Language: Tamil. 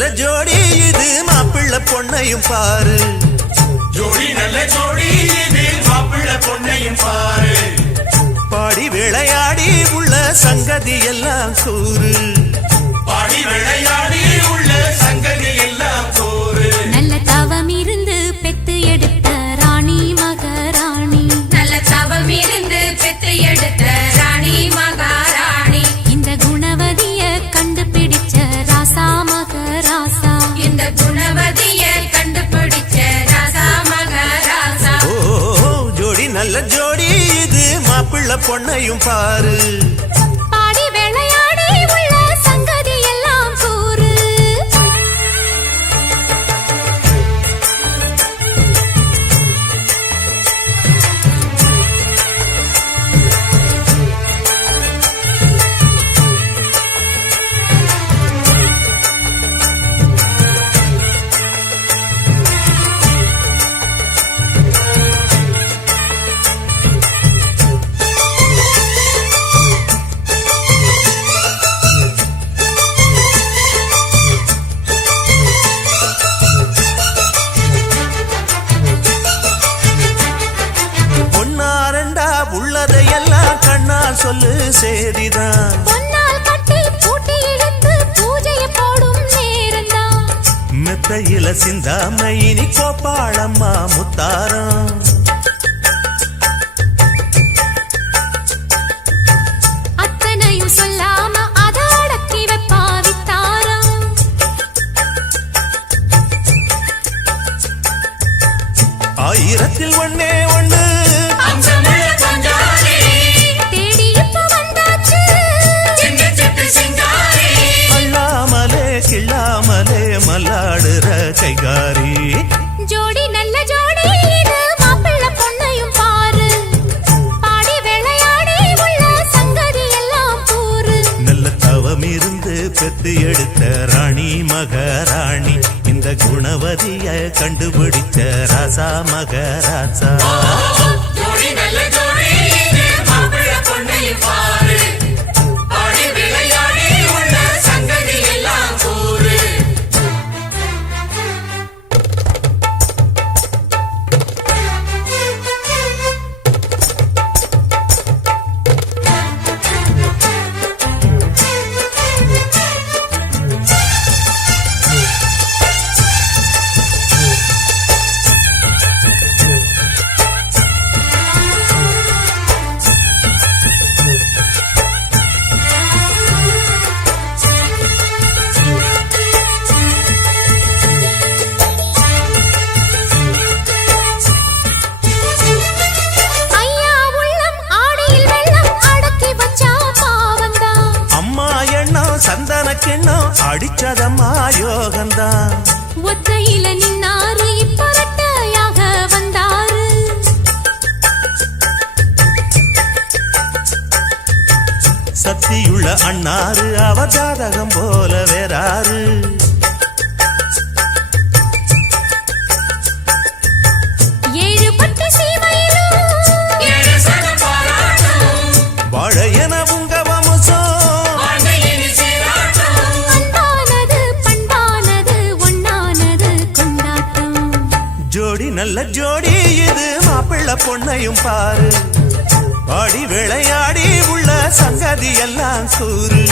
நல்ல ஜோடி இது மாப்பிள்ளை பொண்ணையும் பாரு. ஜோடி நல்ல ஜோடி இது மாப்பிள்ளை பொண்ணையும் பாரு. பாடி விளையாடி உள்ள சங்கதி எல்லாம் கூறு. பாடி விளையாடி உள்ள சங்கதி எல்லாம் கூறு. நல்ல தவம் இருந்து பெத்து எடுத்த ராணி மகாராணி. நல்ல தவம் இருந்து பெத்து எடுத்த ராணி மகாராணி. இந்த குணவதிய கண்டுபிடிச்ச ராசா மகராசா. இந்த குணவதிய கண்டுபிடிச்ச ராசா மகாராசா. ஓ ஜோடி நல்ல ஜோடி இது மாப்பிள்ளை பொண்ணையும் பாரு. பாடி விளையாடி உள்ள சங்கதி எல்லாம் கூறு. உள்ளதையெல்லாம் கண்ணால் சொல்லு சேதிதான். பொன்னால் கட்டி பூட்டி இழுத்து பூஜைய போடும் நேரந்தான். மெத்தையில சிந்தாம இனி கோப்பாளம்மா முத்தாரம். அத்தனையும் சொல்லாம அத அடக்கி வைப்பா வித்தாரம். ஆயிரத்தில் ஒண்ணே ஒண்ணு அம்சமுள்ள பஞ்சாரி. தேடி இப்ப வந்தாச்சு. சின்ன சிட்டு சிங்காரி. அள்ளாமலே கிள்ளாமலே மல்லாடுற கைகாரி. ஜோடி நல்ல ஜோடி இது மாப்பிள்ளை பொண்ணையும் பாரு. பாடி விளையாடி உள்ள சங்கதி எல்லாம் கூறு. நல்ல தவம் இருந்து பெத்து எடுத்த ராணி மகாராணி. இந்த குணவதிய கண்டுபிடிச்ச ராசா மகராசா. ஜோடி நல்ல ஜோடி இது மாப்பிள்ளை பொண்ணையும் பாரு. பாடி விளையாடி உள்ள சங்கதி எல்லாம் கூறு. ஐயா உள்ளம் ஆடியில் வெள்ளம் அடக்கி வச்சா பாவந்தான். அம்மா எண்ணம் சந்தன கிண்ணம் அடிச்சதம்மா யோகந்தான். ஒத்தையில நின்னாரு இப்ப ரெட்டையாக வந்தாரு. சக்தியுள்ள அண்ணாரு அவ ஜாதகம் போல வேறாரு. ஏழு பட்டு சீமையிலும் ஏழு சனம் பாராட்டும். வாழையன உங்க வம்சம். வாழ்க்கையினி சீராட்டும். அன்பானது பண்பானது ஒண்ணானது கொண்டாட்டம். ஜோடி நல்ல ஜோடி இது மாப்பிள்ளை பொண்ணையும் பாரு. பாடி விளையாடி உள்ள சங்கதி எல்லாம் கூறு.